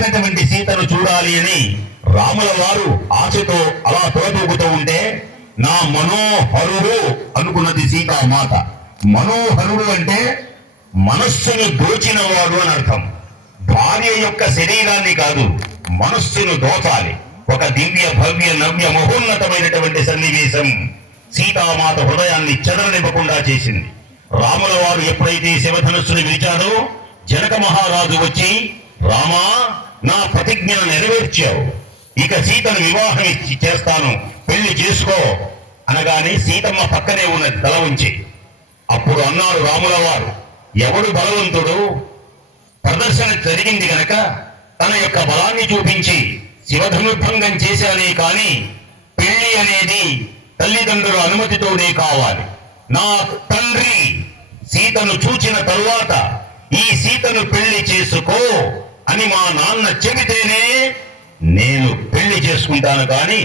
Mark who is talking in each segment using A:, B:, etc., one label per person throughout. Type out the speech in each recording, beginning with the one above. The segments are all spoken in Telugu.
A: ఎత్తినటువంటి సీతను చూడాలి అని రాముల వారు ఆశతో అలా తోదూకుతూ ఉంటే నా మనోహరుడు అనుకున్నది సీతామాత. మనోహరుడు అంటే మనస్సును దోచిన వాడు అని అర్థం. భార్య యొక్క శరీరాన్ని కాదు మనస్సును దోచాలి. ఒక దివ్య భవ్య నవ్య మహోన్నతమైనటువంటి సన్నివేశం సీతామాత హృదయాన్ని చెదరనివ్వకుండా చేసింది. రాముల వారు ఎప్పుడైతే శివధనుస్సుని విరిచాడో జనక మహారాజు వచ్చి రామా నా ప్రతిజ్ఞ నెరవేర్చావు. ఇక సీతను వివాహం ఇచ్చి చేస్తాను. పెళ్ళి చేసుకో. అనగానే సీతమ్మ పక్కనే ఉన్నది తల ఉంచి అప్పుడు అన్నారు రాముల వారు ఎవడు బలవంతుడు? ప్రదర్శన జరిగింది గనక తన యొక్క బలాన్ని చూపించి శివధనుర్భంగం చేశానే కాని పెళ్ళి అనేది తల్లిదండ్రుల అనుమతితోనే కావాలి. నా తండ్రి సీతను చూచిన తరువాత ఈ సీతను పెళ్ళి చేసుకో. అని మా నాన్న చెబితేనే నేను పెళ్ళి చేసుకుంటాను కానీ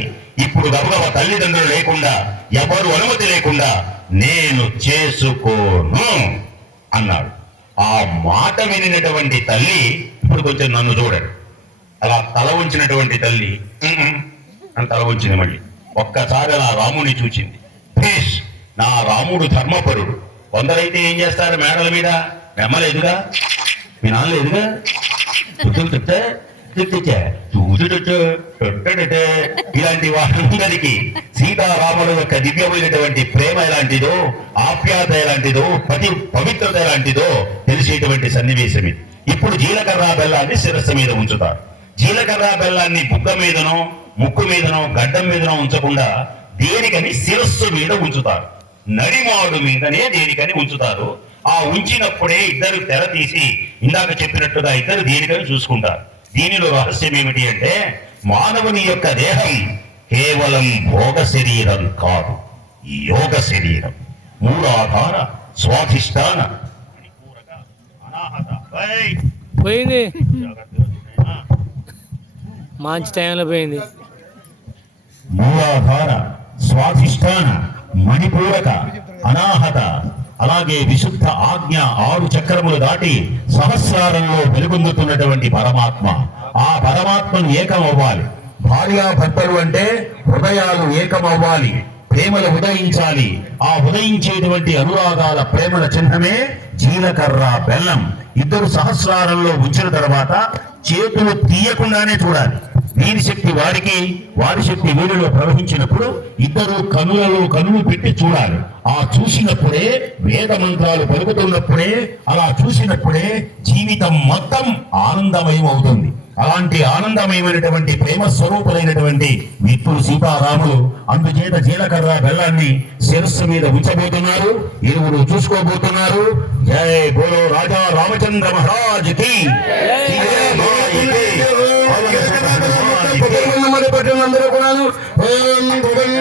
A: ఇప్పుడు గబగబ తల్లిదండ్రులు లేకుండా ఎవరు అనుమతి లేకుండా నేను చేసుకోను అన్నాడు. ఆ మాట వినినటువంటి తల్లి ఇప్పుడు కొంచెం నన్ను చూడండి. అలా తల ఉంచినటువంటి తల్లి అని తల ఉంచింది మళ్ళీ. ఒక్కసారి అలా రాముని చూచింది. ప్లీజ్ నా రాముడు ధర్మపరుడు. కొందరైతే ఏం చేస్తారు మేడల మీద? నెమ్మలేదుగా? మీ నాన్న లేదుగా? ఇలాంటి వారందరికీ సీతారాముల యొక్క దివ్యమైనటువంటి ప్రేమ ఎలాంటిదో ఆప్యాత ఎలాంటిదో పతి పవిత్రత ఎలాంటిదో తెలిసేటువంటి సన్నివేశం ఇది. ఇప్పుడు జీలకర్ర బెల్లాన్ని శిరస్సు మీద ఉంచుతారు జీలకర్ర బెల్లాన్ని బుగ్గ మీదనో ముక్కు మీదనో గడ్డం మీదనో ఉంచకుండా దేనికని శిరస్సు మీద ఉంచుతారు. నడిమాడు మీదనే దేనికని ఉంచుతారు. ఆ ఉంచినప్పుడే ఇద్దరు తెర తీసి ఇందాక చెప్పినట్టుగా ఇద్దరు దేనికని చూసుకుంటారు దీనిలో రహస్యం ఏమిటి అంటే మానవుని యొక్క దేహం కేవలం భోగ శరీరం కాదు యోగ శరీరం మూలాధార స్వాధిష్టాన!
B: పోయింది. మంచి టైంలో పోయింది
A: మూలాధార స్వాధిష్టాన మణిపూరక అనాహత అలాగే విశుద్ధ ఆజ్ఞ ఆరు చక్రములు దాటి సహస్రారంలో వెలుగొందుతున్నటువంటి పరమాత్మ. ఆ పరమాత్మను ఏకమవ్వాలి భార్యాభర్తలు అంటే హృదయాలు ఏకమవ్వాలి ప్రేమలు ఉదయించాలి. ఆ ఉదయించేటువంటి అనురాగాల ప్రేమల చిహ్నమే జీలకర్ర బెల్లం. ఇద్దరు సహస్రారంలో ఉంచిన తర్వాత చేతులు తీయకుండానే చూడాలి. వీరి శక్తి వారికి వారి శక్తి వీరిలో ప్రవహించినప్పుడు ఇద్దరు కనులలో కనులు పెట్టి చూడాలి ఆ చూసినప్పుడే వేద మంత్రాలు పలుకుతున్నప్పుడే అలా చూసినప్పుడే జీవితం మొత్తం ఆనందమయం అవుతుంది అలాంటి ఆనందమయమైనటువంటి ప్రేమ స్వరూపులైనటువంటి విత్తులు సీతారాములు అందుచేత జీలకర్ర బెల్లాన్ని శిరస్సు మీద ఉంచబోతున్నారు ఇరువురు చూసుకోబోతున్నారు జై బోలో రాజా రామచంద్ర మహారాజ్కి హనుమాన్కి.
C: అందరూ కూడాను ఓం భువం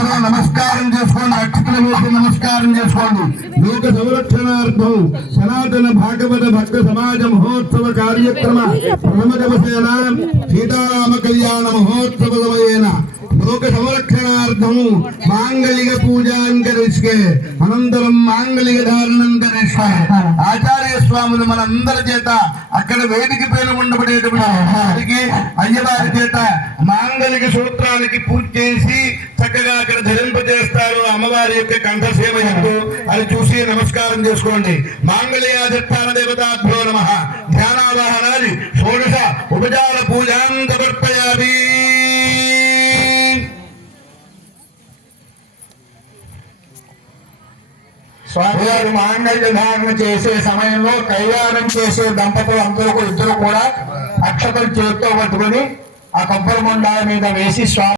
C: అందరూ నమస్కారం చేసుకోండి అక్షతలు వేసి నమస్కారం చేసుకోండి. లోక సంరక్షణార్థం సనాతన భాగవత భక్త సమాజ మహోత్సవ కార్యక్రమ ప్రథమ దివసేన సీతారామ కళ్యాణ మహోత్సవ సమయేన లోక సంరక్షణార్థము మాంగళిక పూజాం కరిష్కే అనంతరం మాంగళిక ధారణం కరిష్కే ఆచార్య స్వాములు మనందరి చేత అక్కడ వేదిక పైన ఉండబడేటువంటి అయ్యవారి చేత మాంగళిక సూత్రాలకి పూర్తి చేసి చక్కగా అక్కడ ధరింపజేస్తారు అమ్మవారి యొక్క కంఠసేవ ఎంతో అది చూసి నమస్కారం చేసుకోండి. మాంగళ్యాధిష్టాన దేవతాభ్యో నమ. ధ్యానావాహనాది షోడశ ఉపచార పూజాం స్వామివారు మాంగళ్య ధారణ చేసే సమయంలో కైవారం చేసే దంపతులు అందరూ ఇద్దరు కూడా అక్షతలు చేతితో పట్టుకొని ఆ కొబ్బరి మొండాల మీద వేసి స్వామి